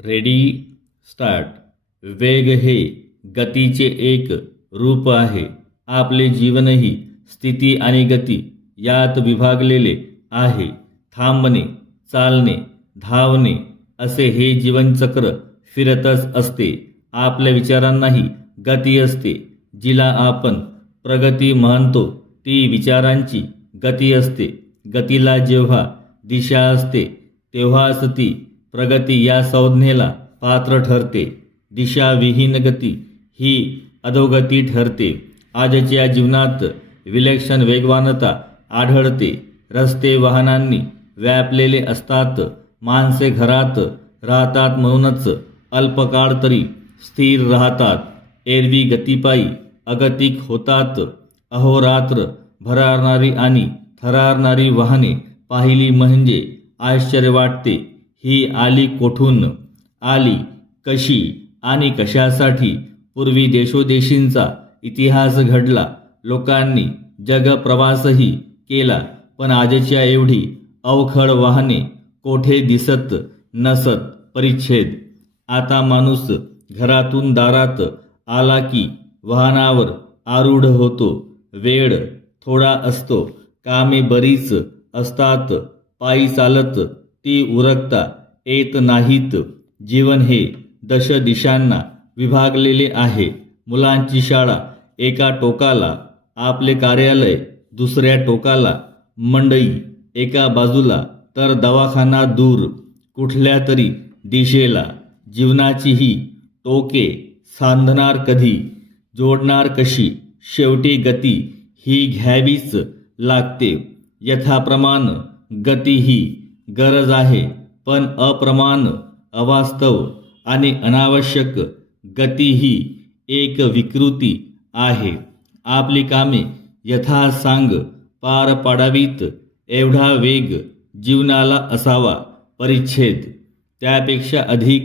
Ready start. वेग हे गतीचे एक रूप आहे. आपले जीवनही स्थिती आणि गती यात विभागलेले आहे. थांबणे, चालणे, धावणे असे हे जीवनचक्र फिरतच असते. आपल्या विचारांनाही गती असते. जिला आपण प्रगती म्हणतो ती विचारांची गती असते. गतीला जेव्हा दिशा असते तेव्हाच ती प्रगती या संज्ञेला पात्र ठरते. दिशाविहीन गती ही अधोगती ठरते. आजच्या जीवनात विलक्षण वेगवानता आढळते. रस्ते वाहनांनी व्यापलेले असतात. माणसे घरात राहतात म्हणूनच अल्पकाळ तरी स्थिर राहतात. एरवी गतीपायी अगतिक होतात. अहोरात्र भरारणारी आणि थरारणारी वाहने पाहिली म्हणजे आश्चर्य वाटते. ही आली कोठून, आली कशी आणि कशासाठी? पूर्वी देशोदेशींचा इतिहास घडला. लोकांनी जगप्रवासही केला. पण आजच्या एवढी अवखळ वाहने कोठे दिसत नसत. परिच्छेद. आता माणूस घरातून दारात आला की वाहनावर आरूढ होतो. वेळ थोडा असतो. कामे बरीच असतात. पायी चालत ती उरकता येत नाहीत. जीवन हे दशदिशांना विभागलेले आहे. मुलांची शाळा एका टोकाला, आपले कार्यालय दुसऱ्या टोकाला, मंडई एका बाजूला तर दवाखाना दूर कुठल्या तरी दिशेला. जीवनाची ही टोके सांधणार कधी, जोडणार कशी? शेवटी गती ही घ्यावीच लागते. यथाप्रमाण गती ही गरज आहे, पण अप्रमाण, अवास्तव आणि अनावश्यक गती ही एक विकृती आहे. आपली कामे यथासांग पार पाडावीत एवढा वेग जीवनाला असावा. परिच्छेद. त्यापेक्षा अधिक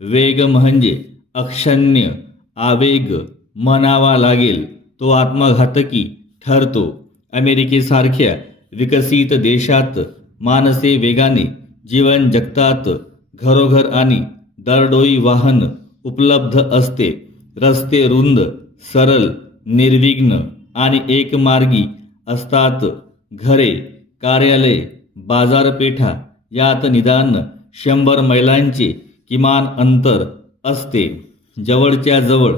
वेग म्हणजे अक्षण्य आवेग म्हणावा लागेल. तो आत्मघातकी ठरतो. अमेरिकेसारख्या विकसित देशात माणसे वेगाने जीवन जगतात. घरोघर आणि दरडोई वाहन उपलब्ध असते. रस्ते रुंद, सरळ, निर्विघ्न आणि एकमार्गी असतात. घरे, कार्यालये, बाजारपेठा यात निदान 100 मैलांचे किमान अंतर असते. जवळच्या जवळ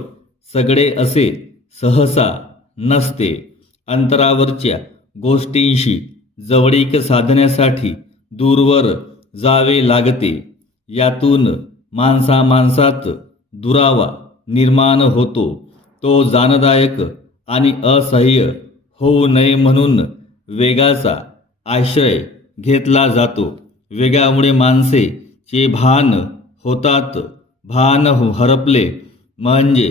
सगळे असे सहसा नसते. अंतरावरच्या गोष्टींशी जवळीक साधण्यासाठी दूरवर जावे लागते. यातून माणसामाणसात दुरावा निर्माण होतो. तो जानदायक आणि असह्य होऊ नये म्हणून वेगाचा आश्रय घेतला जातो. वेगामुळे माणसेचे भान होतात. भान हरपले म्हणजे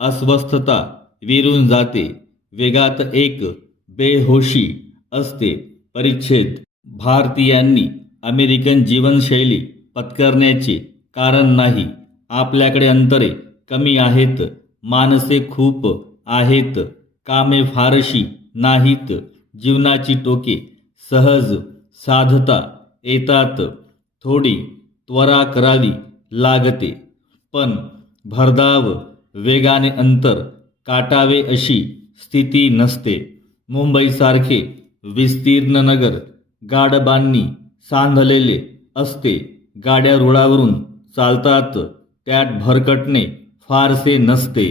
अस्वस्थता विरून जाते. वेगात एक बेहोशी असते. परिच्छेद. भारतीयांनी अमेरिकन जीवनशैली पत्करण्याचे कारण नाही. आपल्याकडे अंतरे कमी आहेत, माणसे खूप आहेत, कामे फारशी नाहीत. जीवनाची टोके सहज साधता येतात. थोडी त्वरा करावी लागते, पण भरधाव वेगाने अंतर काटावे अशी स्थिती नसते. मुंबईसारखे विस्तीर्ण नगर गाडबांनी सांधलेले असते. गाड्या रुळावरून चालतात. त्यात भरकटणे फारसे नसते.